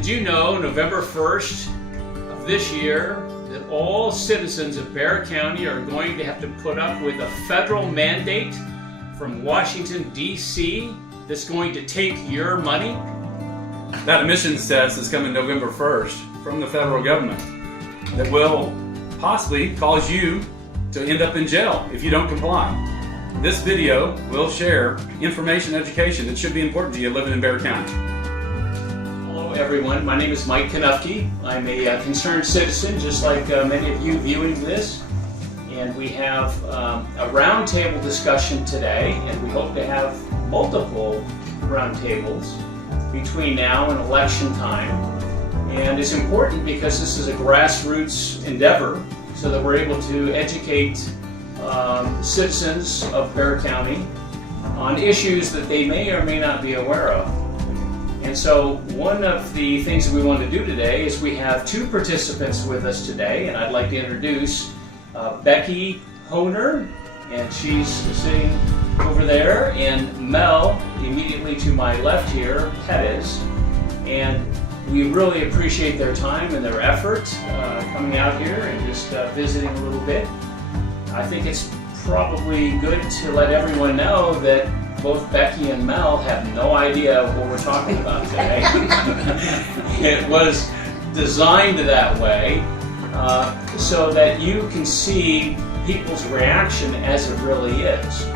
Did you know November 1st of this year that all citizens of Bexar County are going to have to put up with a federal mandate from Washington, D.C. that's going to take your money? That emissions test is coming November 1st from the federal government that will possibly cause you to end up in jail if you don't comply. This video will share information and education that should be important to you living in Bexar County. Hello everyone, my name is Mike Kanufke. I'm a concerned citizen just like many of you viewing this. And we have a roundtable discussion today, and we hope to have multiple roundtables between now and election time. And it's important because this is a grassroots endeavor so that we're able to educate citizens of Bexar County on issues that they may or may not be aware of. And so one of the things that we want to do today is we have two participants with us today, and I'd like to introduce Becky Honer, and she's sitting over there, and Mel, immediately to my left here, Pettis. And we really appreciate their time and their effort coming out here and just visiting a little bit. I think it's probably good to let everyone know that both Becky and Mel have no idea what we're talking about today. It was designed that way so that you can see people's reaction as it really is.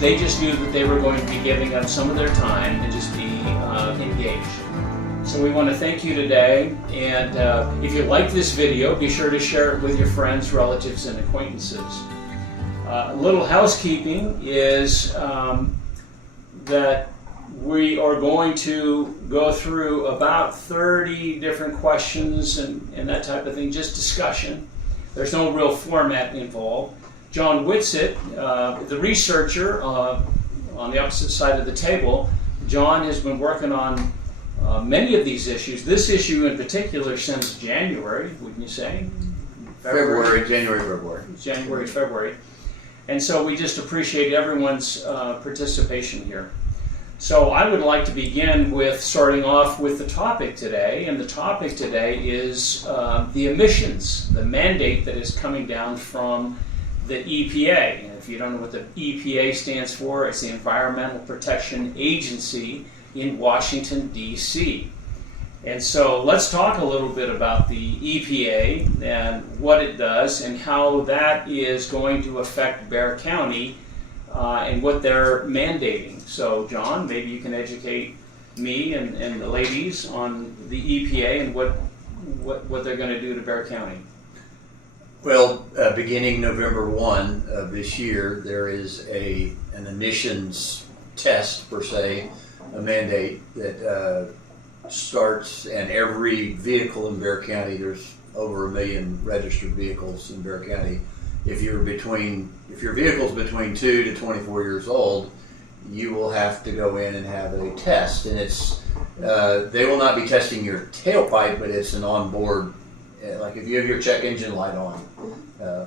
They just knew that they were going to be giving up some of their time and just be engaged. So we want to thank you today, and if you like this video, be sure to share it with your friends, relatives, and acquaintances. A little housekeeping is that we are going to go through about 30 different questions and that type of thing, just discussion. There's no real format involved. John Whitsitt, the researcher on the opposite side of the table, John has been working on many of these issues. This issue in particular since January, wouldn't you say? January, February. And so we just appreciate everyone's participation here. So I would like to begin with starting off with the topic today, and the topic today is the emissions, the mandate that is coming down from the EPA. And if you don't know what the EPA stands for, it's the Environmental Protection Agency in Washington, D.C. And so let's talk a little bit about the EPA and what it does and how that is going to affect Bexar County and what they're mandating. So John, maybe you can educate me and the ladies on the EPA and what they're going to do to Bexar County. Well, beginning November 1 of this year, there is an emissions test, per se, a mandate that starts, and every vehicle in Bexar County, there's over 1 million registered vehicles in Bexar County. If your vehicle's between 2 to 24 years old, you will have to go in and have a test, and it's they will not be testing your tailpipe, but it's an onboard, like if you have your check engine light on.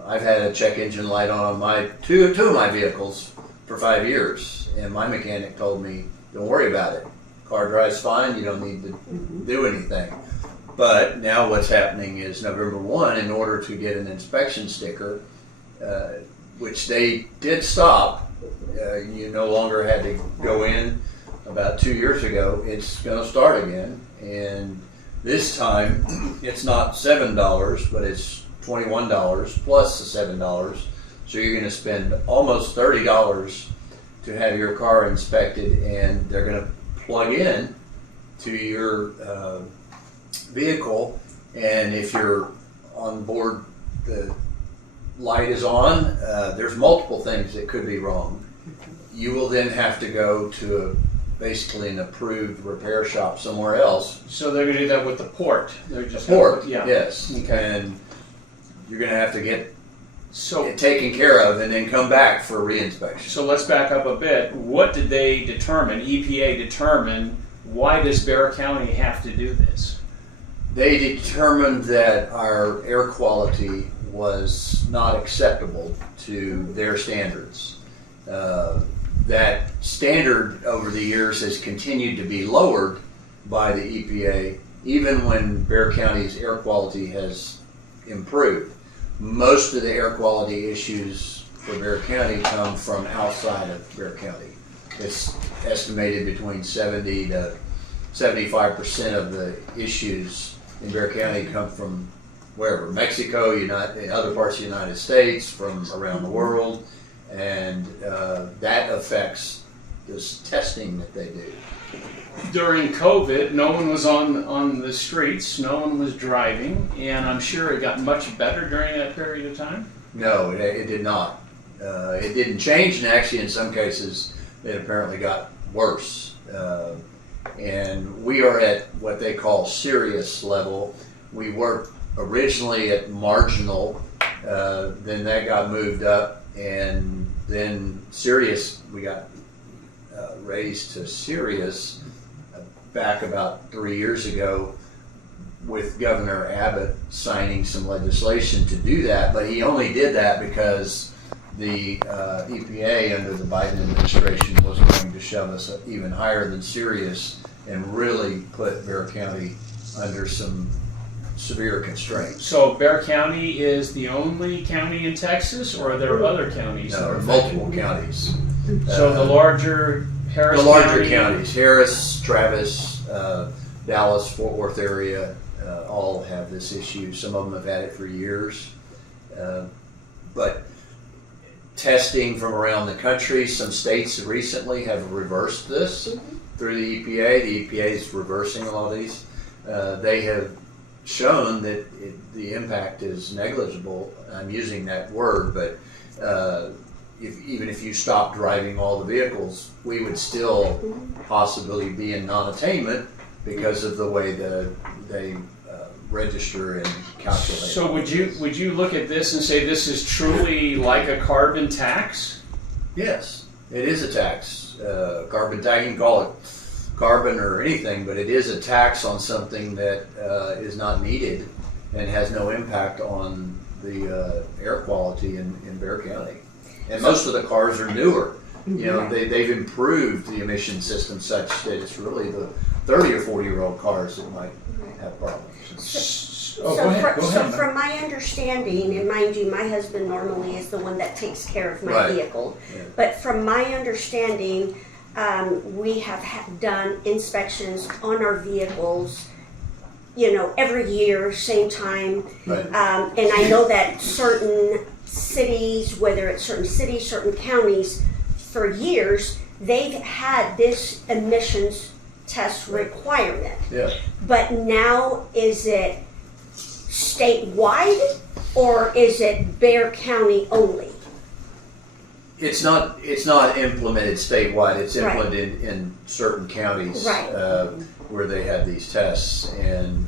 I've had a check engine light on my two of my vehicles for 5 years, and my mechanic told me, don't worry about it. Car drives fine, you don't need to do anything. But now what's happening is November 1, in order to get an inspection sticker, which they did stop, you no longer had to go in about 2 years ago, it's going to start again. And this time, it's not $7, but it's $21 plus the $7. So you're going to spend almost $30 to have your car inspected, and they're going to plug in to your vehicle, and if you're on board, the light is on, there's multiple things that could be wrong. You will then have to go to basically an approved repair shop somewhere else. So they're going to do that with the port. They're just yes. Okay. And you're going to have to get it taken care of and then come back for reinspection. So let's back up a bit. What did they determine, EPA determine, why does Bexar County have to do this? They determined that our air quality was not acceptable to their standards. That standard over the years has continued to be lowered by the EPA, even when Bexar County's air quality has improved. Most of the air quality issues for Bexar County come from outside of Bexar County. It's estimated between 70 to 75% of the issues in Bexar County come from wherever, Mexico, other parts of the United States, from around the world, and that affects this testing that they do. During COVID, no one was on the streets, no one was driving, and I'm sure it got much better during that period of time. No, it did not. It didn't change, and actually in some cases it apparently got worse. And we are at what they call serious level. We were originally at marginal, then that got moved up, and then serious, we got raised to serious back about 3 years ago with Governor Abbott signing some legislation to do that, but he only did that because the EPA under the Biden administration was going to shove us even higher than serious and really put Bexar County under some severe constraints. So Bexar County is the only county in Texas, or are there other counties? No, that there are are affected? multiple counties. So the larger Harris The larger County, counties, Harris, Travis, Dallas, Fort Worth area, all have this issue. Some of them have had it for years. But testing from around the country, some states recently have reversed this through the EPA. The EPA is reversing a lot of these. They have shown that the impact is negligible. I'm using that word, but even if you stop driving all the vehicles, we would still possibly be in non-attainment because of the way that they register and calculate. So would you look at this and say this is truly like a carbon tax? Yes, it is a tax. Carbon tax, you can call it carbon or anything, but it is a tax on something that is not needed and has no impact on the air quality in Bexar County. And most of the cars are newer. You know, they've improved the emission system such that it's really the 30 or 40-year-old cars that might have problems. Go ahead. From my understanding, and mind you, my husband normally is the one that takes care of my Right. vehicle, Yeah. but from my understanding, we have done inspections on our vehicles, every year, same time. Right. And I know that certain cities, whether it's certain cities, certain counties, for years, they've had this emissions test requirement. Yeah. But now, is it statewide or is it Bexar County only? It's not implemented statewide. It's Right. implemented in certain counties Right. where they have these tests, and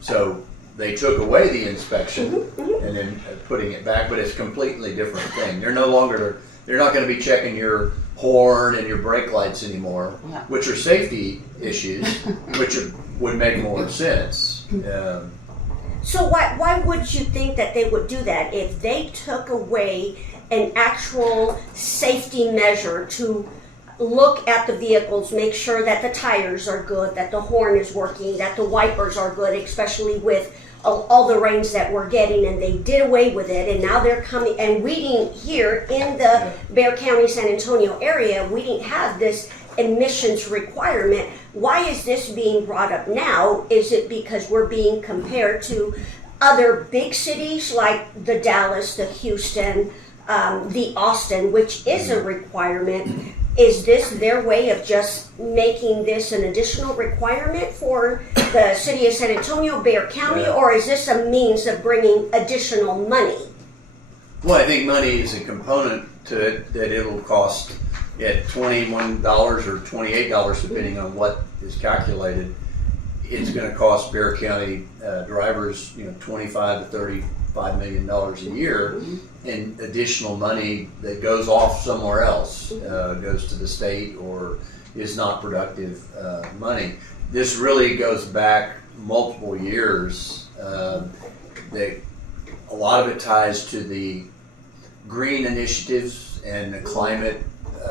so they took away the inspection and then putting it back. But it's a completely different thing. They're not going to be checking your horn and your brake lights anymore, which are safety issues, which would make more sense. So why would you think that they would do that if they took away an actual safety measure to look at the vehicles, make sure that the tires are good, that the horn is working, that the wipers are good, especially with all the rains that we're getting, and they did away with it, and now they're coming, and we didn't here in the Bexar County, San Antonio area, we didn't have this emissions requirement. Why is this being brought up now? Is it because we're being compared to other big cities like the Dallas, the Houston, the Austin, which is a requirement? Is this their way of just making this an additional requirement for the city of San Antonio, Bexar County, or is this a means of bringing additional money? Well, I think money is a component to it, that it'll cost at $21 or $28, depending on what is calculated. It's going to cost Bexar County drivers, $25 to $35 million a year, and additional money that goes off somewhere else, goes to the state or is not productive money. This really goes back multiple years. A lot of it ties to the green initiatives and the climate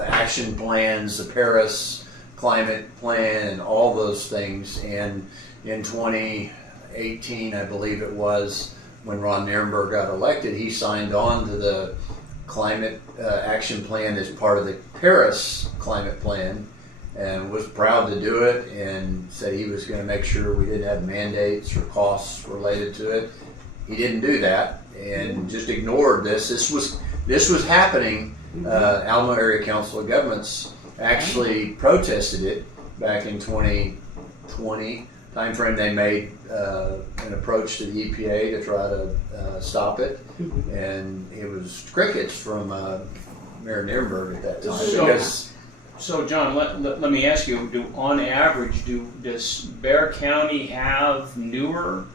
action plans, the Paris climate plan and all those things. And in 2018, I believe it was, when Ron Nirenberg got elected, he signed on to the climate action plan as part of the Paris climate plan, and was proud to do it, and said he was going to make sure we didn't have mandates or costs related to it. He didn't do that, and just ignored this. This was happening. Alamo Area Council of Governments actually protested it back in 2020 timeframe. They made an approach to the EPA to try to stop it, and it was crickets from Mayor Nirenberg at that time. So John, let me ask you, on average, does Bexar County have newer,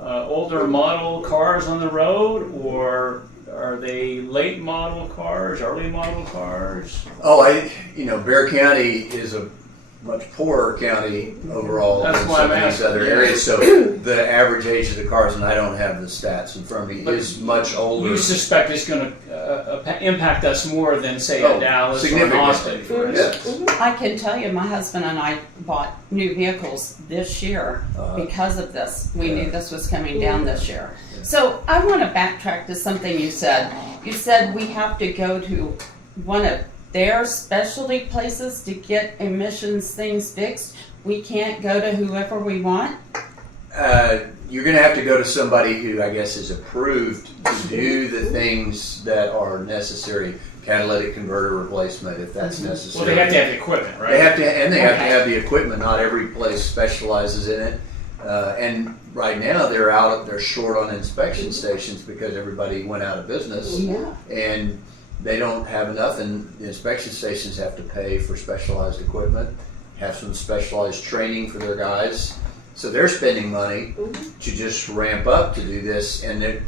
older model cars on the road, or are they late model cars, early model cars? Oh, Bexar County is a much poorer county overall That's than why some I'm of these asking. other areas. So the average age of the cars, and I don't have the stats in front of me, But is much older. You suspect it's going to impact us more than, say, Oh, Dallas or significantly. Austin, for Yes. instance. I can tell you, my husband and I bought new vehicles this year because of this. We knew this was coming down this year. So I want to backtrack to something you said. You said we have to go to one of their specialty places to get emissions things fixed. We can't go to whoever we want. You're going to have to go to somebody who, I guess, is approved to do the things that are necessary. Catalytic converter replacement, if that's necessary. Well, they have to have the equipment, right? They have to have the equipment. Not every place specializes in it. And right now they're short on inspection stations because everybody went out of business. Yeah. And they don't have enough, and the inspection stations have to pay for specialized equipment, have some specialized training for their guys. So they're spending money to just ramp up to do this, and the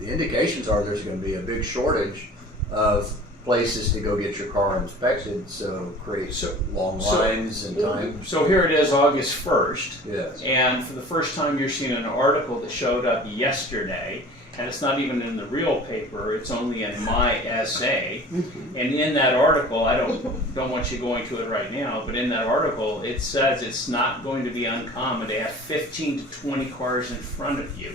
indications are there's going to be a big shortage of places to go get your car inspected, so create long lines and time. So here it is, August 1st. Yes. And for the first time, you're seeing an article that showed up yesterday, and it's not even in the real paper, it's only in my essay. And in that article, I don't want you going to it right now, but in that article, it says it's not going to be uncommon to have 15 to 20 cars in front of you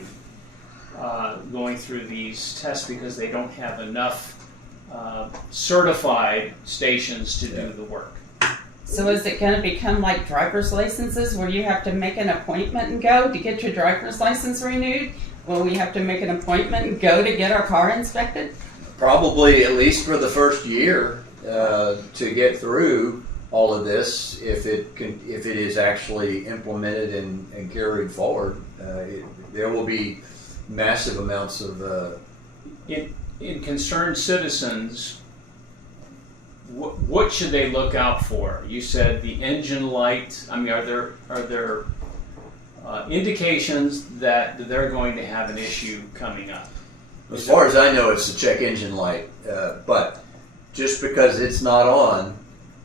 going through these tests because they don't have enough certified stations to do the work. So is it going to become like driver's licenses where you have to make an appointment and go to get your driver's license renewed? Will we have to make an appointment and go to get our car inspected? Probably at least for the first year to get through all of this, if it is actually implemented and carried forward, there will be massive amounts of. In concerned citizens, what should they look out for? You said the engine light. I mean, are there indications that they're going to have an issue coming up? As far as I know, it's the check engine light, but just because it's not on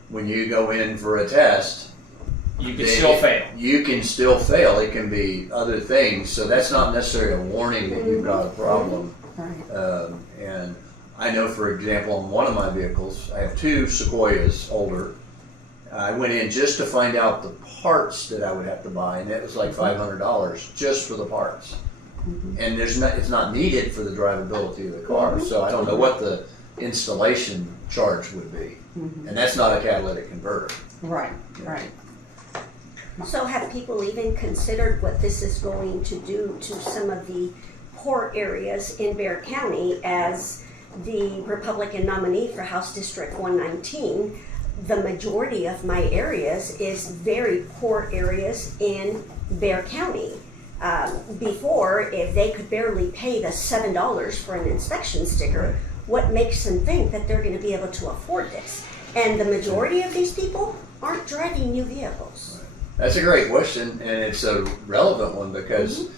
when you go in for a test, You can still fail. You can still fail. It can be other things, so that's not necessarily a warning that you've got a problem. Right. And I know, for example, on one of my vehicles, I have two Sequoias, older. I went in just to find out the parts that I would have to buy, and it was like $500 just for the parts. And it's not needed for the drivability of the car, so I don't know what the installation charge would be. And that's not a catalytic converter. Right, right. So have people even considered what this is going to do to some of the poor areas in Bexar County? As the Republican nominee for House District 119, the majority of my areas is very poor areas in Bexar County. Before, if they could barely pay the $7 for an inspection sticker, what makes them think that they're going to be able to afford this? And the majority of these people aren't driving new vehicles. That's a great question, and it's a relevant one because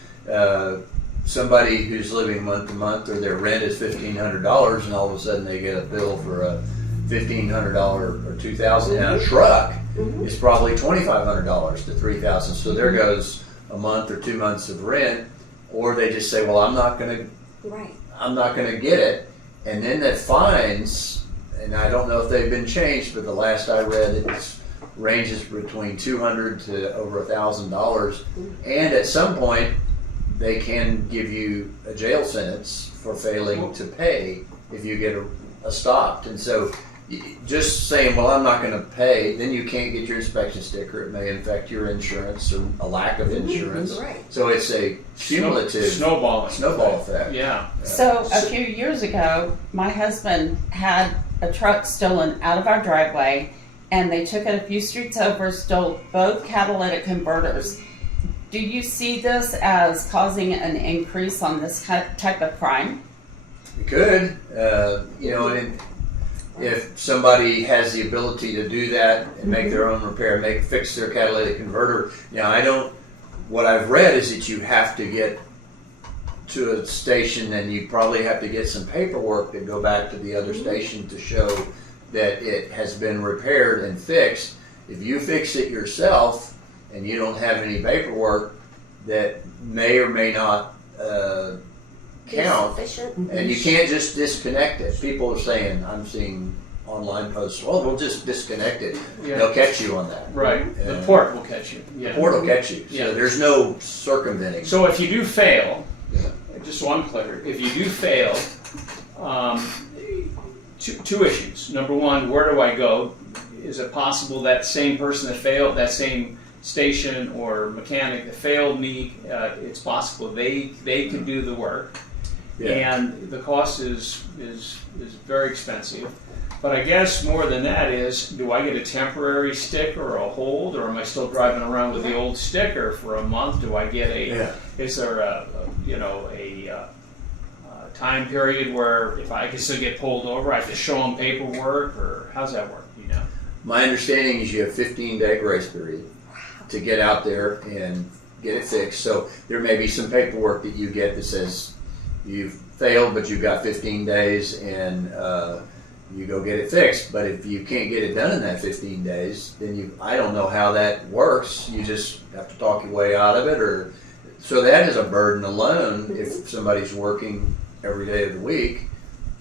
somebody who's living month to month, or their rent is $1,500, and all of a sudden they get a bill for a $1,500 or $2,000, and a truck is probably $2,500 to $3,000. So there goes a month or 2 months of rent, or they just say, "Well, I'm not going to get it," and then the fines. And I don't know if they've been changed, but the last I read, it's ranges between $200 to over $1,000, and at some point they can give you a jail sentence for failing to pay if you get a stopped. And so just saying, well, I'm not going to pay, then you can't get your inspection sticker. It may affect your insurance or a lack of insurance. Right. So it's a cumulative snowball effect. Yeah. So a few years ago, my husband had a truck stolen out of our driveway, and they took it a few streets over, stole both catalytic converters. Do you see this as causing an increase on this type of crime? It could, and if somebody has the ability to do that and make their own repair, fix their catalytic converter. Now, what I've read is that you have to get to a station and you probably have to get some paperwork to go back to the other station to show that it has been repaired and fixed. If you fix it yourself and you don't have any paperwork, that may or may not count, and you can't just disconnect it. People are saying, I'm seeing online posts, well, we'll just disconnect it. Yeah. They'll catch you on that. Right. The port will catch you. Yeah. The port will catch you. So Yeah. there's no circumventing. So if you do fail, Yeah. just so I'm clear, if you do fail, two issues. Number one, where do I go? Is it possible that same person that failed, that same station or mechanic that failed me, it's possible they can do the work. Yeah. And the cost is very expensive. But I guess more than that is, do I get a temporary sticker or a hold, or am I still driving around with the old sticker for a month? Do I get is there a time period where if I can still get pulled over, I have to show them paperwork, or how's that work? My understanding is you have 15-day grace period to get out there and get it fixed. So there may be some paperwork that you get that says you've failed, but you've got 15 days and you go get it fixed. But if you can't get it done in that 15 days, then I don't know how that works. You just have to talk your way out of it, so that is a burden alone if somebody's working every day of the week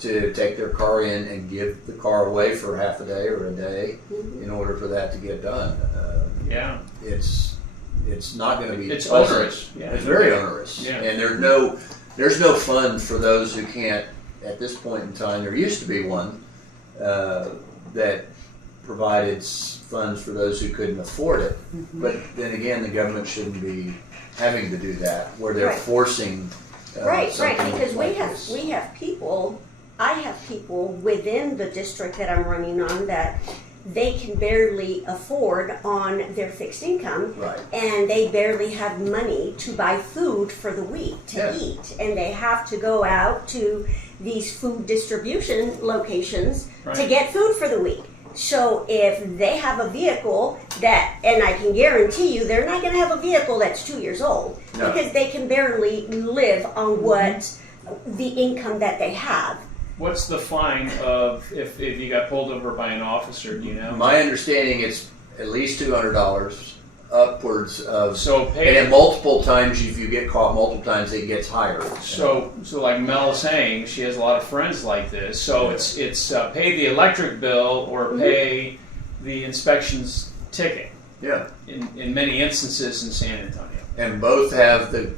to take their car in and give the car away for half a day or a day in order for that to get done. It's not going to be. It's pleasant. onerous. Yeah. It's very onerous. Yeah. And there's no fund for those who can't. At this point in time, there used to be one that provided funds for those who couldn't afford it. But then again, the government shouldn't be having to do that, where they're forcing. Right, something because like we have people. I have people within the district that I'm running on that they can barely afford on their fixed income, Right. and they barely have money to buy food for the week to eat, and they have to go out to these food distribution locations to get food for the week. So if they have a vehicle and I can guarantee you they're not going to have a vehicle that's 2 years old, because they can barely live on what the income that they have. What's the fine of if you got pulled over by an officer? Do you know? My understanding, it's at least $200, upwards of. So and then multiple times, if you get caught multiple times, it gets higher. So like Mel is saying, she has a lot of friends like this. So it's pay the electric bill or pay the inspections ticket. Yeah. In many instances in San Antonio. And both have the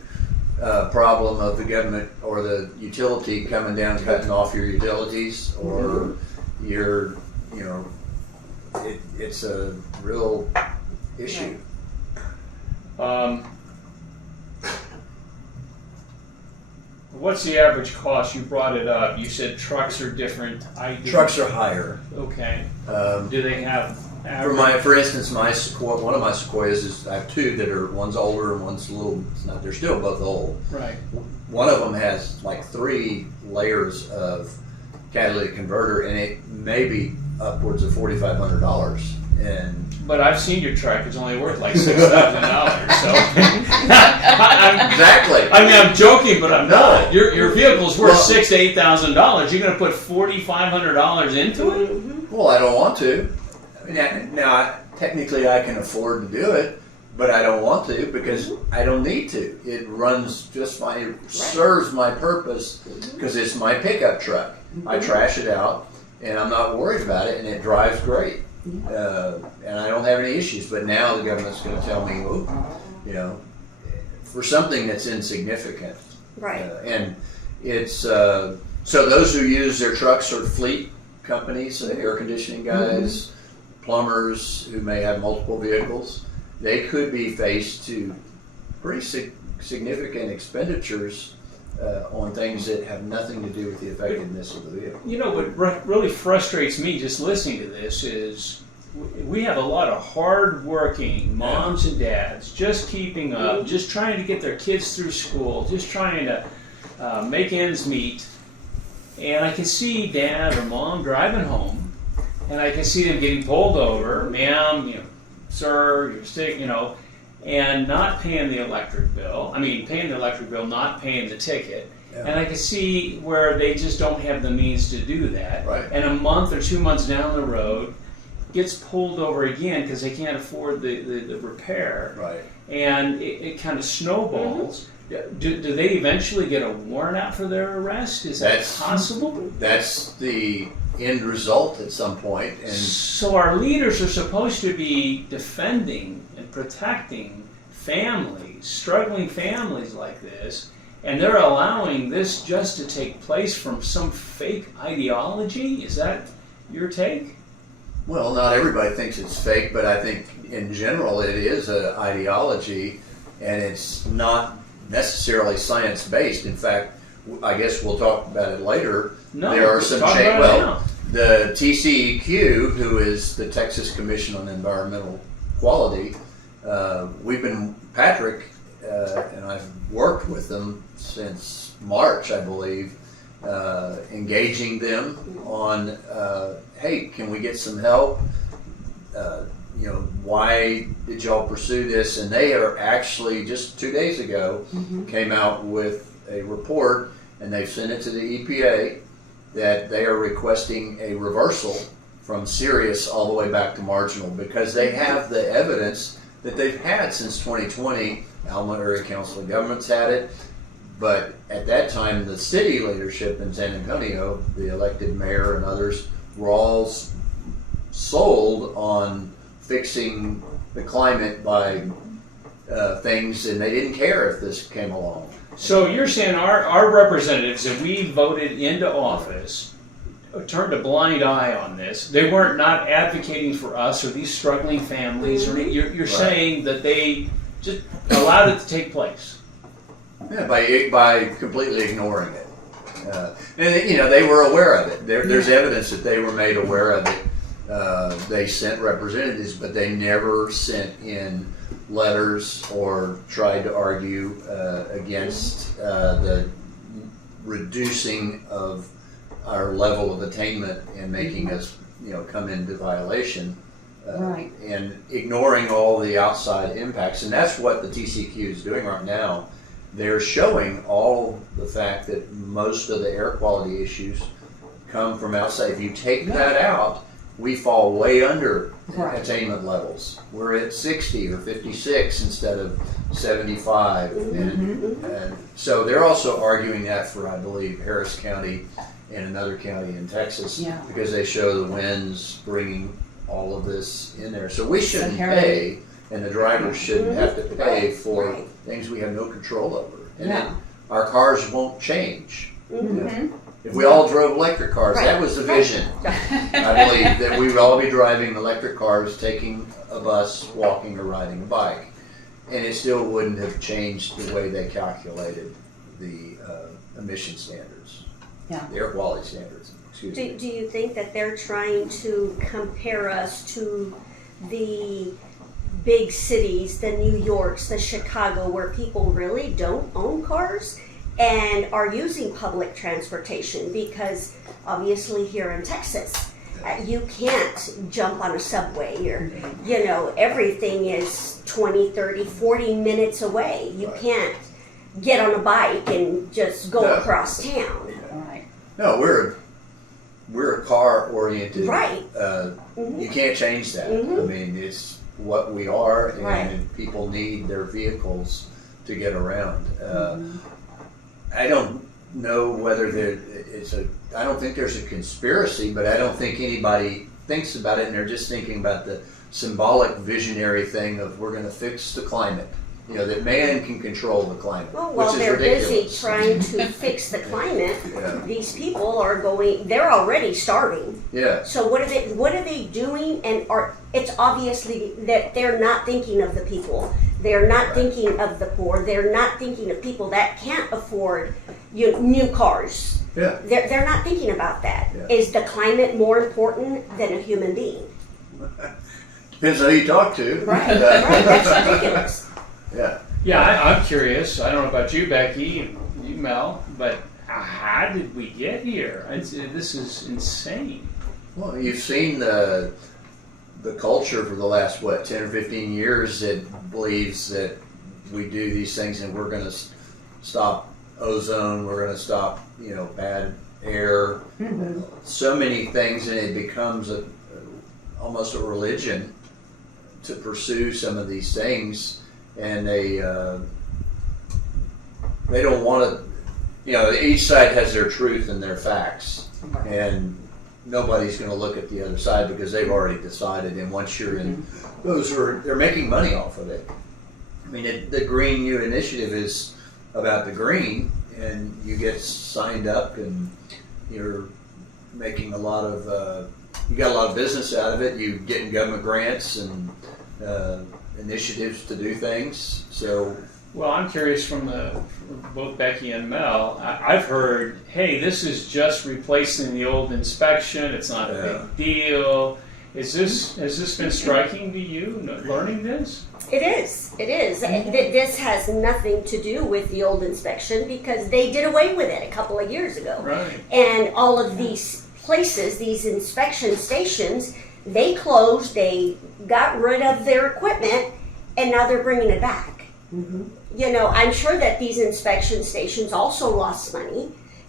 problem of the government or the utility coming down, cutting off your utilities, or it's a real issue. What's the average cost? You brought it up. You said trucks are different. Trucks are higher. Okay. Do they have For instance, one of my Sequoias is, I have two that are, one's older and one's a little, they're still both old. Right. One of them has like 3 layers of catalytic converter, and it may be upwards of $4,500. But I've seen your truck. It's only worth like $6,000. So Exactly. I mean, I'm joking, but I'm not. Your vehicle's worth $6,000 to $8,000. You're going to put $4,500 into it? Well, I don't want to. I mean, now, technically I can afford to do it, but I don't want to because I don't need to. It runs just fine. It serves my purpose because it's my pickup truck. I trash it out, and I'm not worried about it, and it drives great. and I don't have any issues. But now the government's going to tell me, oh, you know, for something that's insignificant. Right. And it's so those who use their trucks are fleet companies, air conditioning guys, plumbers who may have multiple vehicles. They could be faced to pretty significant expenditures on things that have nothing to do with the effectiveness of the vehicle. You know, what really frustrates me just listening to this is we have a lot of hard-working moms and dads just keeping up, just trying to get their kids through school, just trying to make ends meet. And I can see dad or mom driving home, and I can see them getting pulled over, ma'am, you know, sir, you're sick, you know, and not paying the electric bill. I mean, paying the electric bill, not paying the ticket. Yeah. And I can see where they just don't have the means to do that. Right. And a month or 2 months down the road, gets pulled over again because they can't afford the repair. Right. And it kind of snowballs. Do they eventually get a warrant out for their arrest? Is that possible? That's the end result at some point. And So our leaders are supposed to be defending and protecting families, struggling families like this, and they're allowing this just to take place from some fake ideology? Is that your take? well, not everybody thinks it's fake, but I think in general it is an ideology, and it's not necessarily science-based. In fact, I guess we'll talk about it later. No, There are some talk change. about it Well, now. the TCEQ, who is the Texas Commission on Environmental Quality, Patrick and I've worked with them since March, I believe, engaging them on, hey, can we get some help? You know, why did y'all pursue this? And they are actually, just 2 days ago, came out with a report, and they've sent it to the EPA, that they are requesting a reversal from serious all the way back to marginal, because they have the evidence that they've had since 2020. Alma Area Council of Governments had it, but at that time the city leadership in San Antonio, the elected mayor and others, were all sold on fixing the climate by things, and they didn't care if this came along. So you're saying our representatives that we voted into office turned a blind eye on this. They weren't not advocating for us or these struggling families. Or you're saying that they just allowed it to take place. Yeah, by completely ignoring it. And you know, they were aware of it. There's evidence that they were made aware of it. They sent representatives, but they never sent in letters or tried to argue against the reducing of our level of attainment and making us, you know, come into violation. Right. And ignoring all the outside impacts. And that's what the TCQ is doing right now. They're showing all the fact that most of the air quality issues come from outside. If you take that out, we fall way under attainment levels. We're at 60 or 56 instead of 75. And so they're also arguing that for, I believe, Harris County and another county in Texas, because they show the winds bringing all of this in there. So we shouldn't pay, and the drivers shouldn't have to pay for things we have no control over. And then our cars won't change. You know? If we all drove electric cars, that was the vision. I believe that we would all be driving electric cars, taking a bus, walking, or riding a bike. And it still wouldn't have changed the way they calculated the emission standards, the air quality standards. Do you think that they're trying to compare us to the big cities, the New Yorks, the Chicago, where people really don't own cars and are using public transportation? Because obviously here in Texas, you can't jump on a subway, or, you know, everything is 20, 30, 40 minutes away. You can't get on a bike and just go across town. No, we're a car-oriented. Right. You can't change that. I mean, it's what we are, and people need their vehicles to get around. I don't know whether I don't think there's a conspiracy, but I don't think anybody thinks about it and they're just thinking about the symbolic visionary thing of we're going to fix the climate. You know, that man can control the climate, Well, while which is they're ridiculous. busy trying to fix the climate, Yeah. these people are they're already starving. Yeah, So what are they doing? And it's obviously that they're not thinking of the people. They're not Right. thinking of the poor. They're not thinking of people that can't afford new cars. yeah. They're not thinking about that. Yeah. Is the climate more important than a human being? Depends on who you talk to. Right, that's ridiculous. Yeah. Yeah, I'm curious. I don't know about you, Becky, you, Mel, but how did we get here? This is insane. Well, you've seen the culture for the last, 10 or 15 years that believes that we do these things and we're going to stop ozone, we're going to stop, bad air, so many things, and it becomes almost a religion to pursue some of these things, and they don't want to, each side has their truth and their facts, and nobody's going to look at the other side because they've already decided. And once you're in, they're making money off of it. I mean, the Green New Initiative is about the green, and you get signed up, and you're making a lot of, you got a lot of business out of it. You getting government grants and initiatives to do things. So. Well, I'm curious from both Becky and Mel. I've heard, hey, this is just replacing the old inspection. It's not a big deal. Has this been striking to you, learning this? It is. It is. This has nothing to do with the old inspection because they did away with it a couple of years ago. Right. And all of these places, these inspection stations, they closed, they got rid of their equipment, and now they're bringing it back. Mm-hmm. I'm sure that these inspection stations also lost money,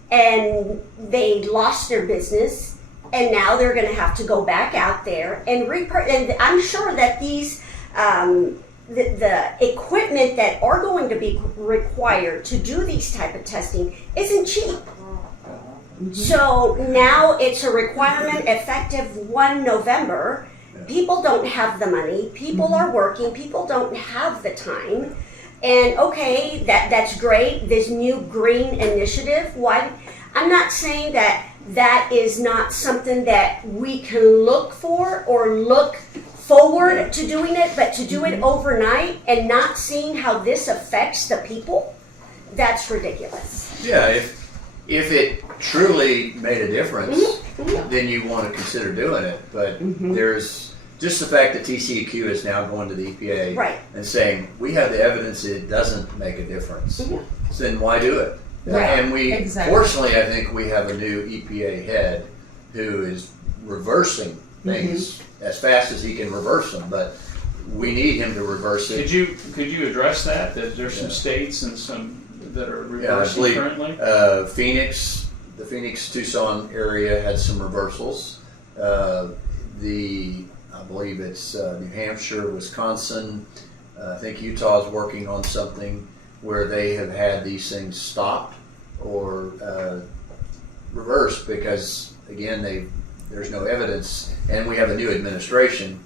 and they lost their business, and now they're going to have to go back out there and and I'm sure that these the equipment that are going to be required to do these type of testing isn't cheap. Mm-hmm. So now it's a requirement effective 1 November. People don't have the money. People are working. People don't have the time. And okay, that's great. This new green initiative. Why? I'm not saying that is not something that we can look for or look forward to doing it, but to do it overnight and not seeing how this affects the people, that's ridiculous. Yeah, if it truly made a difference, then you want to consider doing it. But there's just the fact that TCEQ is now going to the EPA and saying, we have the evidence that it doesn't make a difference. So then why do it? Right. And fortunately, I think we have a new EPA head who is reversing things as fast as he can reverse them, but we need him to reverse it. Could you address that? That there's some states and some that are reversing I currently? believe the Phoenix-Tucson area had some reversals. I believe it's New Hampshire, Wisconsin. I think Utah's working on something where they have had these things stopped or reversed because, again, there's no evidence, and we have a new administration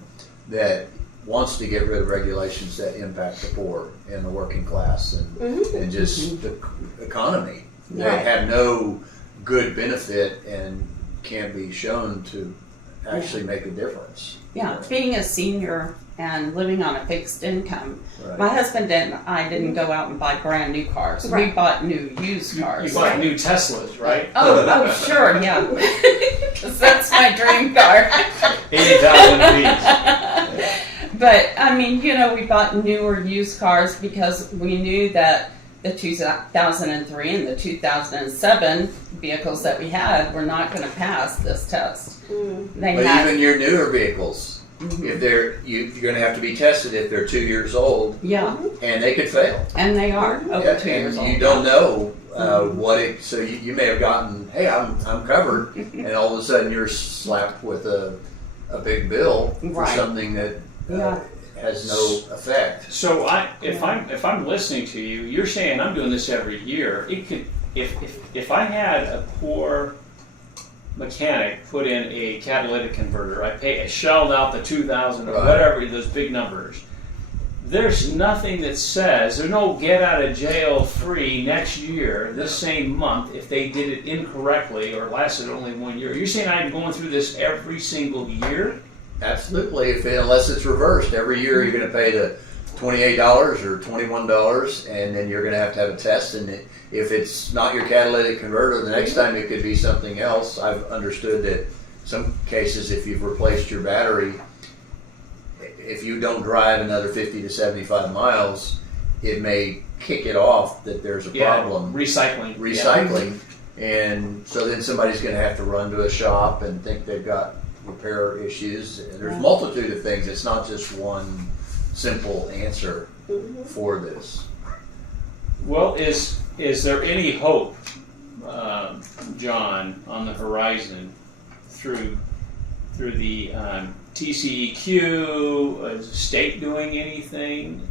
that wants to get rid of regulations that impact the poor and the working class and just the economy that have no good benefit and can't be shown to actually make a difference. Yeah, being a senior and living on a fixed income, Right. my husband and I didn't go out and buy brand new cars. Right. We bought new used cars. You bought new Teslas, right? Oh, sure, yeah. Because that's my dream car. 80,000 feet. But, I mean, we bought newer used cars because we knew that the 2003 and the 2007 vehicles that we had were not going to pass this test. They But had, even your newer vehicles, if you're going to have to be tested if they're 2 years old, yeah, and they could fail. and they are over 2 years and old. you don't know what it. So you may have gotten, hey, I'm covered, and all of a sudden you're slapped with a big bill for Right. something that has no effect. So if I'm listening to you, you're saying I'm doing this every year. It could if I had a poor mechanic put in a catalytic converter. I shelled out the 2,000 or Right. whatever, those big numbers. There's nothing that says, there's no get out of jail free next year, this same month, if they did it incorrectly or lasted only 1 year. You're saying I'm going through this every single year? Absolutely, unless it's reversed. Every year you're going to pay the $28 or $21, and then you're going to have a test. And if it's not your catalytic converter, the next time it could be something else. I've understood that some cases, if you've replaced your battery, if you don't drive another 50 to 75 miles, it may kick it off that there's a problem. Recycling. And so then somebody's going to have to run to a shop and think they've got repair issues. And there's a multitude of things. It's not just one simple answer for this. Well, is there any hope, John, on the horizon through the TCEQ? Is the state doing anything?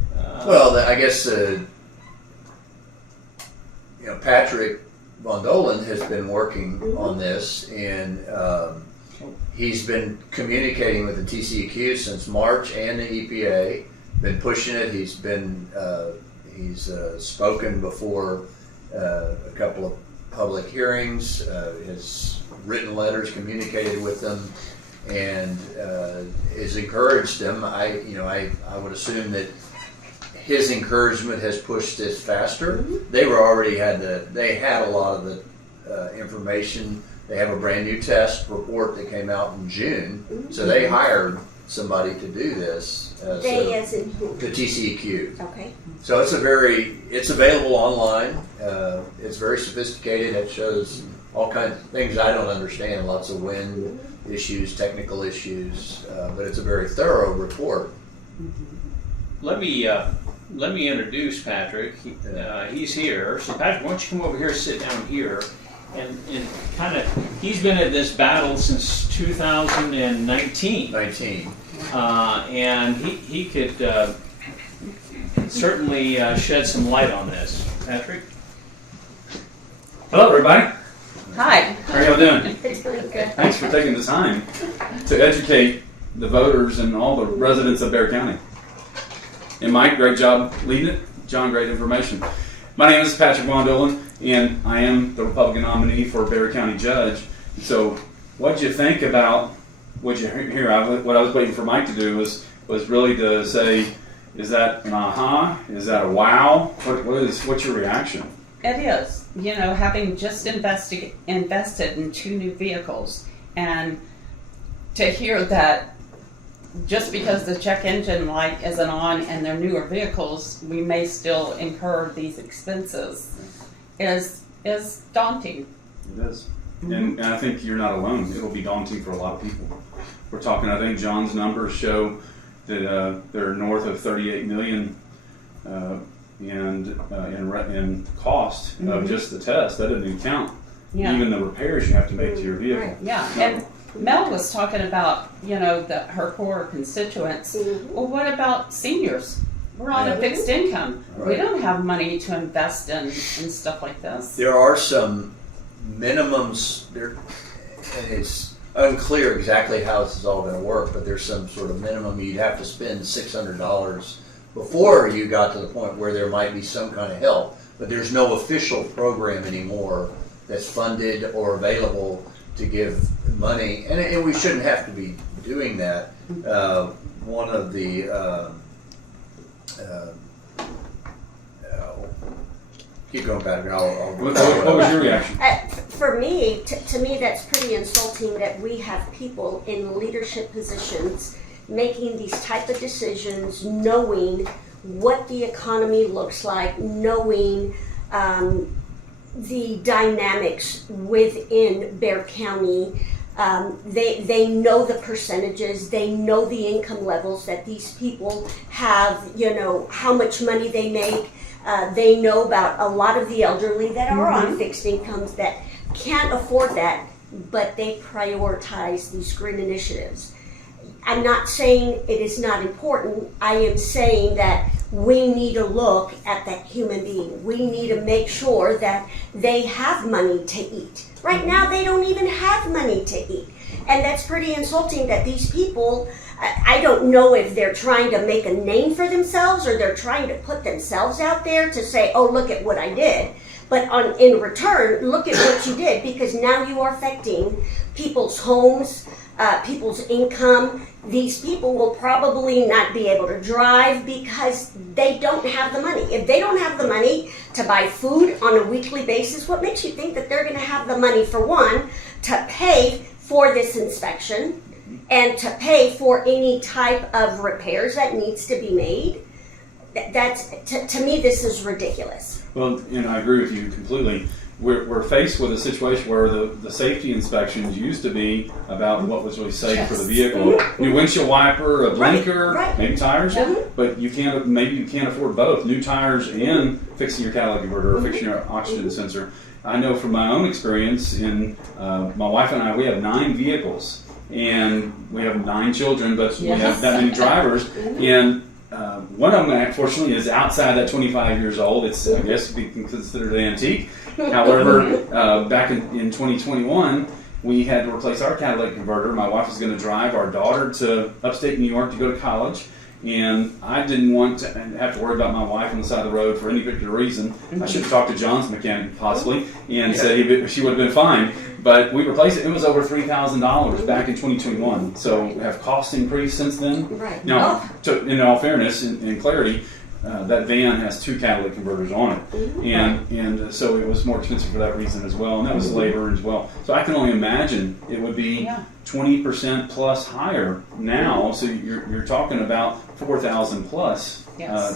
Well, I guess Patrick Von Dohlen has been working on this, and he's been communicating with the TCEQ since March and the EPA. Been pushing it. He's spoken before a couple of public hearings. Has written letters, communicated with them, and has encouraged them. I would assume that his encouragement has pushed this faster. They had a lot of the information. They have a brand new test report that came out in June, so they hired somebody to do this. As in who? The TCEQ. Okay. So it's available online. It's very sophisticated. It shows all kinds of things I don't understand. Lots of wind issues, technical issues, but it's a very thorough report. Let me introduce Patrick. He's here. So Patrick, why don't you come over here, sit down here, and kind of, he's been at this battle since 2019. And he could certainly shed some light on this. Patrick? Hello, everybody. Hi. How are y'all doing? It's really good. Thanks for taking the time to educate the voters and all the residents of Bexar County. And Mike, great job leading it. John, great information. My name is Patrick Von Dohlen, and I am the Republican nominee for Bexar County Judge. So, what did you think about what you hear? What I was waiting for Mike to do was really to say, is that an aha? Is that a wow? What's your reaction? It is. Having just invested in 2 new vehicles, and to hear that just because the check engine light isn't on and they're newer vehicles, we may still incur these expenses is daunting. It is. And I think you're not alone. It'll be daunting for a lot of people. We're talking, I think John's numbers show that they're north of $38 million in cost of just the test. That doesn't even count even the repairs you have to make to your vehicle. Right. Yeah, and Mel was talking about, her core constituents. Well, what about seniors? We're on a fixed income. Right. We don't have money to invest in stuff like this. There are some minimums there, and it's unclear exactly how this is all going to work, but there's some sort of minimum. You'd have to spend $600 before you got to the point where there might be some kind of help, but there's no official program anymore that's funded or available to give money, and we shouldn't have to be doing that. One of the keep going, Patrick. What was your reaction? For me, to me, that's pretty insulting that we have people in leadership positions making these type of decisions, knowing what the economy looks like, knowing the dynamics within Bexar County. They know the percentages, they know the income levels that these people have, how much money they make. They know about a lot of the elderly that are on fixed incomes that can't afford that, but they prioritize these green initiatives. I'm not saying it is not important. I am saying that we need to look at that human being. We need to make sure that they have money to eat. Right now, they don't even have money to eat. And that's pretty insulting that these people, I don't know if they're trying to make a name for themselves or they're trying to put themselves out there to say, oh, look at what I did. But in return, look at what you did, because now you are affecting people's homes, people's income. These people will probably not be able to drive because they don't have the money. If they don't have the money to buy food on a weekly basis, what makes you think that they're going to have the money, for one, to pay for this inspection and to pay for any type of repairs that needs to be made? That's, to me, this is ridiculous. Well, and I agree with you completely. We're faced with a situation where the safety inspections used to be about what was really safe for the vehicle. New windshield wiper, a blinker, Right. maybe tires, but maybe you can't afford both, new tires and fixing your catalytic converter or fixing your oxygen sensor. I know from my own experience, my wife and I, we have 9 vehicles and we have 9 children, but we have that many drivers. And one of them, unfortunately, is outside that 25 years old. It's, I guess, be considered an antique. However, back in 2021, we had to replace our catalytic converter. My wife was going to drive our daughter to upstate New York to go to college, and I didn't want to have to worry about my wife on the side of the road for any particular reason. I should have talked to John's mechanic possibly and said she would have been fine. But we replaced it. It was over $3,000 back in 2021. So have costs increased since then? Right. Now, in all fairness and clarity, that van has 2 catalytic converters on it, and so it was more expensive for that reason as well, and that was labor as well. So I can only imagine it would be 20% plus higher now. So you're talking about $4,000 plus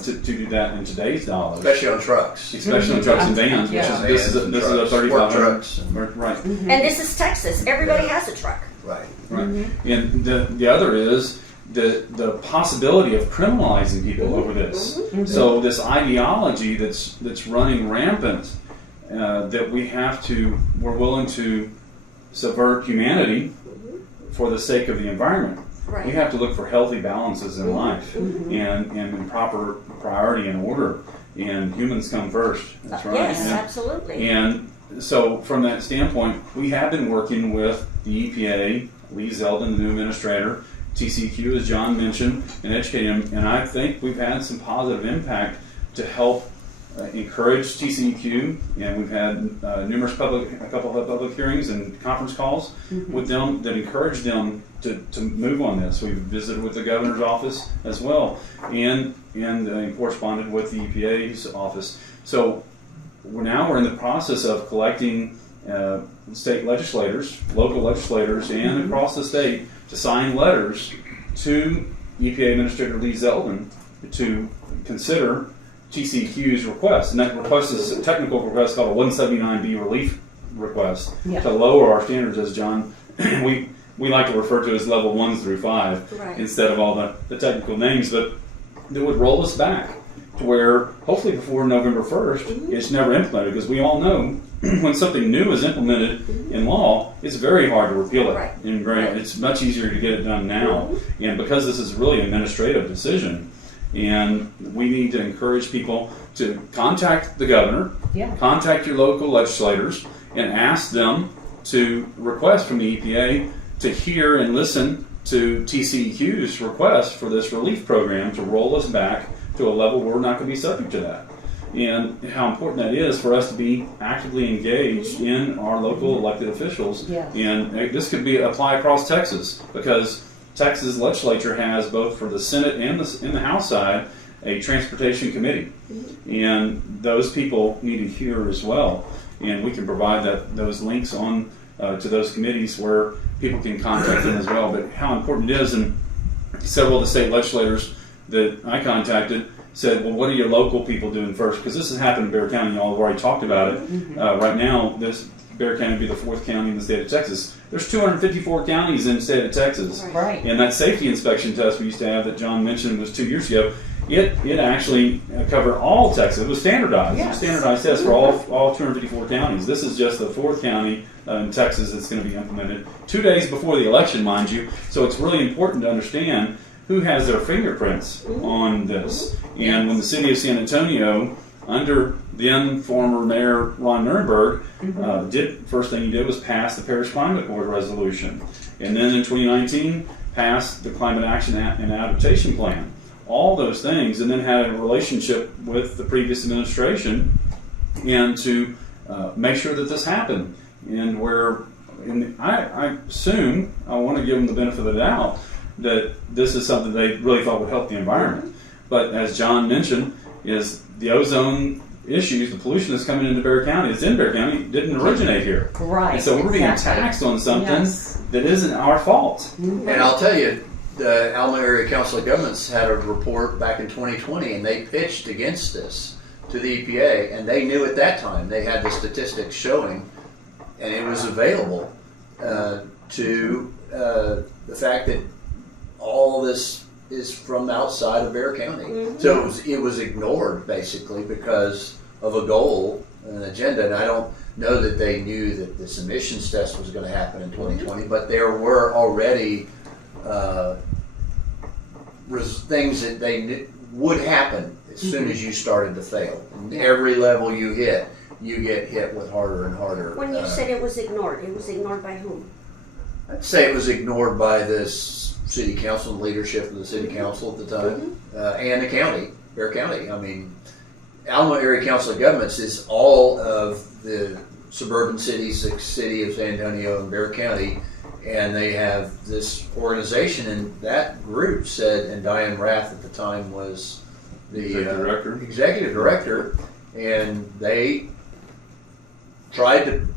to do that in today's dollars, Especially on trucks. especially on trucks and vans, which is this is a $3,500. Right. And this is Texas. Everybody has a truck. Right. Right. And the other is the possibility of criminalizing people over this. So this ideology that's running rampant, that we're willing to subvert humanity for the sake of the environment. Right. We have to look for healthy balances in life and in proper priority and order. And humans come first. That's right. Yes, absolutely. And so from that standpoint, we have been working with the EPA, Lee Zeldin, the new administrator, TCEQ, as John mentioned, and educating them. And I think we've had some positive impact to help encourage TCEQ, and we've had a couple of public hearings and conference calls with them that encourage them to move on this. We've visited with the governor's office as well, and corresponded with the EPA's office. So we're in the process of collecting state legislators, local legislators, and across the state to sign letters to EPA Administrator Lee Zeldin to consider TCEQ's request. And that request is a technical request called a 179B relief request to lower our standards, as John, we like to refer to as level 1 through 5 instead of all the technical names, but that would roll us back to where hopefully before November 1st it's never implemented, because we all know when something new is implemented in law, it's very hard to repeal it. And it's much easier to get it done now. And because this is really an administrative decision, and we need to encourage people to contact the governor, contact your local legislators, and ask them to request from the EPA to hear and listen to TCEQ's request for this relief program to roll us back to a level where we're not going to be subject to that. And how important that is for us to be actively engaged in our local elected officials. And this could be apply across Texas, because Texas legislature has, both for the Senate and the House side, a transportation committee. And those people need to hear as well. And we can provide those links on to those committees where people can contact them as well. But how important it is, and several of the state legislators that I contacted said, well, what are your local people doing first? Because this has happened in Bexar County. Y'all have already talked about it. Right now, Bexar County would be the 4th county in the state of Texas. There's 254 counties in the state of Texas. And that safety inspection test we used to have that John mentioned was 2 years ago. It actually covered all Texas. It was standardized. It was a standardized test for all 254 counties. This is just the 4th county in Texas that's going to be implemented 2 days before the election, mind you. So it's really important to understand who has their fingerprints on this. And when the city of San Antonio, under then former Mayor Ron Nirenberg, first thing he did was pass the Parish Climate Board resolution. And then in 2019, passed the Climate Action and Adaptation Plan. All those things, and then had a relationship with the previous administration and to make sure that this happened. And I assume, I want to give them the benefit of the doubt, that this is something they really thought would help the environment. But as John mentioned, is the ozone issues, the pollution that's coming into Bexar County, it's in Bexar County, didn't originate here. Right. And so we're being exactly. taxed on something Yes. that isn't our fault. And I'll tell you, the Alma Area Council of Governments had a report back in 2020, and they pitched against this to the EPA, and they knew at that time, they had the statistics showing, and it was available to the fact that all this is from outside of Bexar County. So it was ignored basically because of a goal, an agenda, and I don't know that they knew that this emissions test was going to happen in 2020, but there were already things that they knew would happen as soon as you started to fail. And every level you hit, you get hit with harder and harder. When you said it was ignored by whom? I'd say it was ignored by this city council and leadership of the city council at the time, and the county, Bexar County. I mean, Alma Area Council of Governments is all of the suburban cities, the city of San Antonio and Bexar County, and they have this organization, and that group said, and Diane Rath at the time was the executive director, and they tried to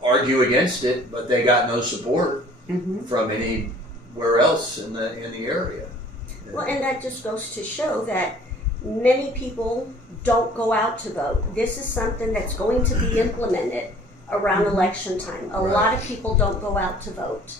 argue against it, but they got no support from anywhere else in the area. Well, and that just goes to show that many people don't go out to vote. This is something that's going to be implemented around election time. A lot of people don't go out to vote.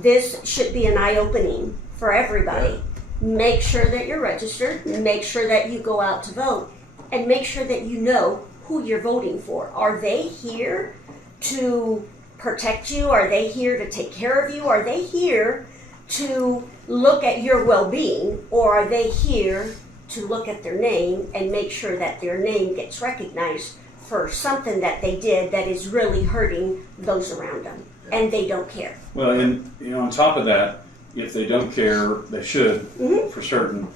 This should be an eye-opening for everybody. Make sure that you're registered, make sure that you go out to vote, and make sure that you know who you're voting for. Are they here to protect you? Are they here to take care of you? Are they here to look at your well-being? Or are they here to look at their name and make sure that their name gets recognized for something that they did that is really hurting those around them, and they don't care? Well, and on top of that, if they don't care, they should, for certain,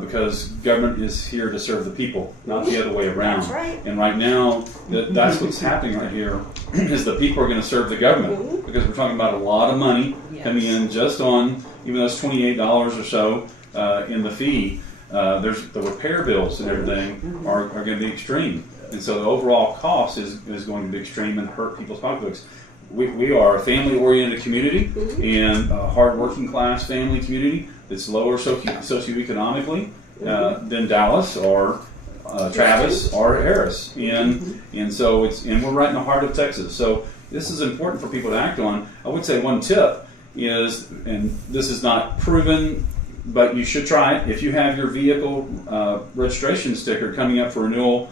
because government is here to serve the people, not the other way around. That's right. And right now, that's what's happening right here, is the people are going to serve the government, because we're talking about a lot of money coming in just on, even though it's $28 or so in the fee, there's the repair bills and everything are going to be extreme. And so the overall cost is going to be extreme and hurt people's pocketbooks. We are a family-oriented community and a hard-working class family community that's lower socioeconomically than Dallas or Travis or Harris, and so we're right in the heart of Texas. So this is important for people to act on. I would say one tip is, and this is not proven, but you should try it. If you have your vehicle registration sticker coming up for renewal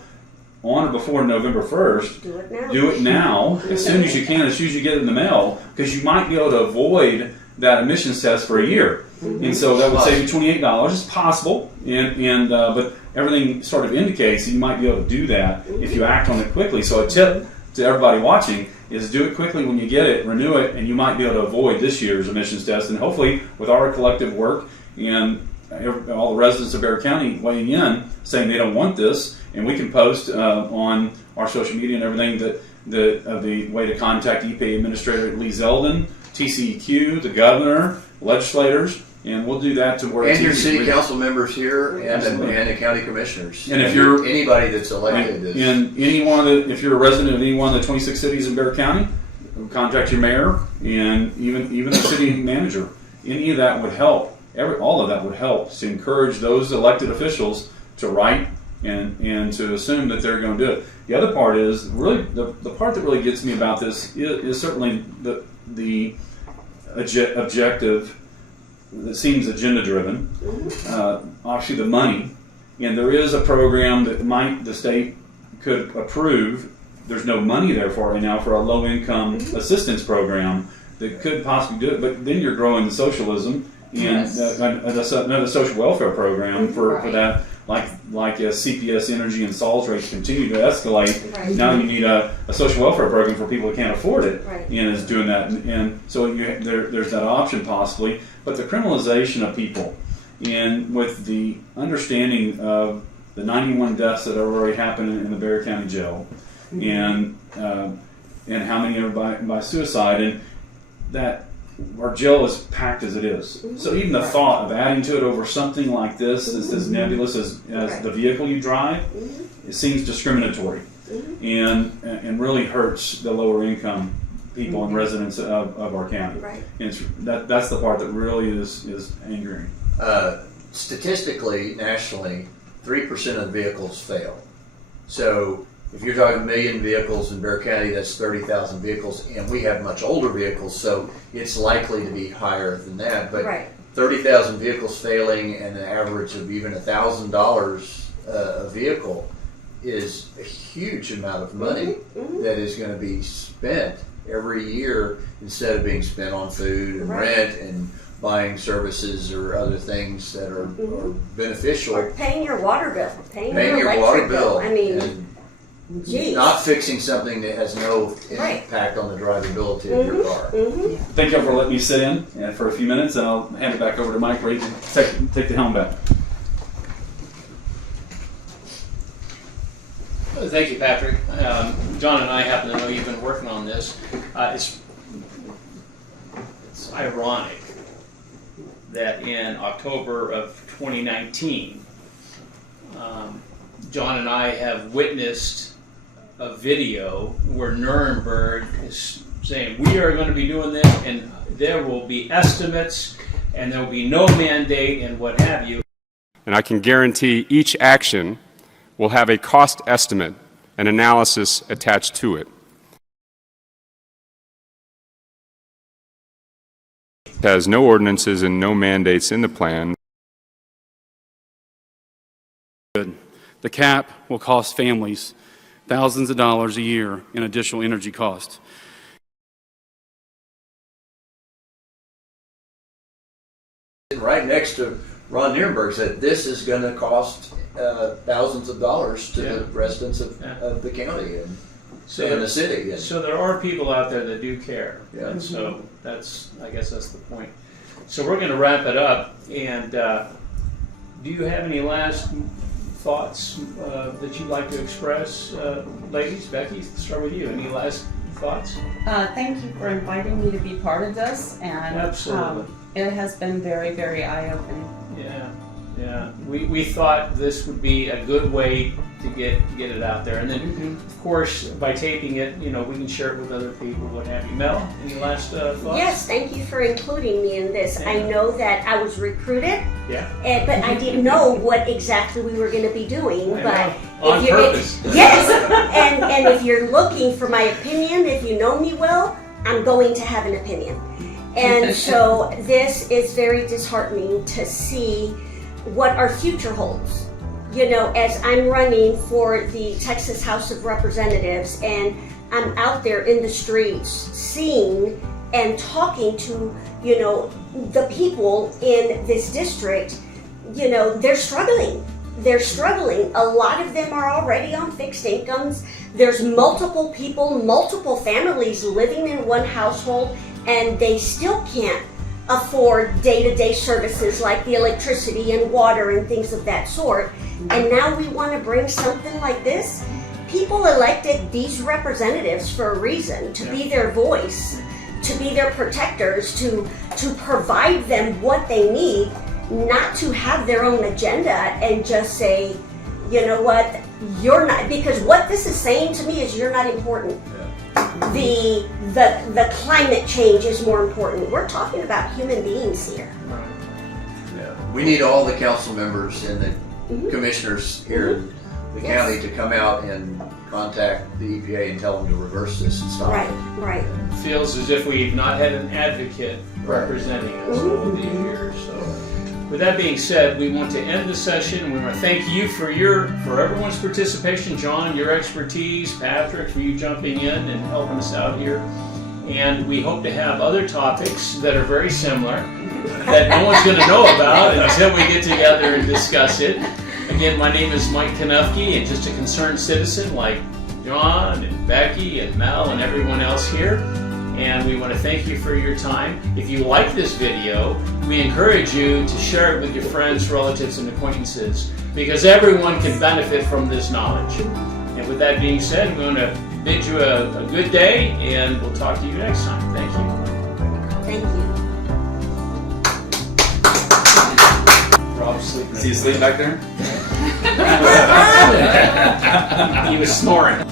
on or before November 1st, do it now as soon as you can, as soon as you get it in the mail, because you might be able to avoid that emissions test for a year. And so that would save you $28. It's possible, but everything sort of indicates that you might be able to do that if you act on it quickly. So a tip to everybody watching is do it quickly when you get it, renew it, and you might be able to avoid this year's emissions test. And hopefully with our collective work and all the residents of Bexar County weighing in, saying they don't want this, and we can post on our social media and everything that the way to contact EPA Administrator Lee Zeldin, TCEQ, the governor, legislators, and we'll do that to where and your city council members here and the county commissioners. And if you're anybody that's elected, in any one of the, if you're a resident of any one of the 26 cities in Bexar County, contact your mayor and even the city manager. Any of that would help. All of that would help to encourage those elected officials to write and to assume that they're going to do it. The other part is really the part that really gets me about this is certainly the objective that seems agenda driven. Actually, the money, and there is a program that the state could approve. There's no money there for right now for a low income assistance program that could possibly do it, but then you're growing the socialism and Yes. another social welfare program for Right. that. Like as CPS energy and SALS rates continue to escalate, Right. now you need a social welfare program for people who can't afford it, Right. and is doing that. And so there's that option possibly. But the criminalization of people, and with the understanding of the 91 deaths that are already happening in the Bexar County Jail, and how many are by suicide, and that our jail is packed as it is. So even the thought of adding to it over something like this, as nebulous as Right. the vehicle you drive, it seems discriminatory, and really hurts the lower income people and residents of our county. Right. And that's the part that really is angering. Statistically, nationally, 3% of the vehicles fail. So if you're talking 1 million vehicles in Bexar County, that's 30,000 vehicles, and we have much older vehicles, so it's likely to be higher than that. But Right. 30,000 vehicles failing and an average of even $1,000 a vehicle is a huge amount of money that is going to be spent every year instead of being spent on food and Right. rent and buying services or other things that are beneficial. Or paying your water bill, paying Paying your your electric water bill. I mean, and geez. not fixing something that has no Right. impact on the drivability of your car. Thank y'all for letting me sit in for a few minutes, and I'll hand it back over to Mike Reed to take the helm back. Thank you, Patrick. John and I happen to know you've been working on this. It's ironic that in October of 2019, John and I have witnessed a video where Nuremberg is saying, we are going to be doing this, and there will be estimates, and there will be no mandate, and what have you. And I can guarantee each action will have a cost estimate and analysis attached to it. It has no ordinances and no mandates in the plan. The cap will cost families thousands of dollars a year in additional energy costs. Right next to Ron Nirenberg said this is going to cost thousands of dollars to the residents of the county and the city. So there are people out there that do care, Yeah. and so I guess that's the point. So we're going to wrap it up, and do you have any last thoughts that you'd like to express, ladies? Becky, let's start with you. Any last thoughts? Thank you for inviting me to be part of this, and Absolutely. it has been very, very eye-opening. Yeah. We thought this would be a good way to get it out there, and then of course by taping it, we can share it with other people, what have you. Mel, any last thoughts? Yes, thank you for including me in this. I Yeah. know that I was recruited, Yeah. but I didn't know what exactly we were going to be doing. I But know. On if you're, purpose. yes, and if you're looking for my opinion, if you know me well, I'm going to have an opinion. And so this is very disheartening to see what our future holds. As I'm running for the Texas House of Representatives and I'm out there in the streets seeing and talking to, the people in this district, they're struggling. They're struggling. A lot of them are already on fixed incomes. There's multiple people, multiple families living in one household, and they still can't afford day-to-day services like the electricity and water and things of that sort. And now we want to bring something like this. People elected these representatives for a reason, to be their voice, to be their protectors, to provide them what they need, not to have their own agenda and just say, you know what, you're not, because what this is saying to me is you're not important. The climate change is more important. We're talking about human beings here. Yeah. We need all the council members and the commissioners here in the county to come out and contact the EPA and tell them to reverse this and stop it. Right. Feels as if we've not had an advocate representing us over these years. So, with that being said, we want to end the session. We want to thank you for everyone's participation. John, your expertise. Patrick, for you jumping in and helping us out here. And we hope to have other topics that are very similar that no one's going to know about until we get together and discuss it. Again, my name is Mike Kanufke, and just a concerned citizen like John and Becky and Mel and everyone else here. And we want to thank you for your time. If you like this video, we encourage you to share it with your friends, relatives, and acquaintances, because everyone can benefit from this knowledge. And with that being said, we want to bid you a good day, and we'll talk to you next time. Thank you. Thank you. Rob's sleeping. Is he asleep back there? He was snoring.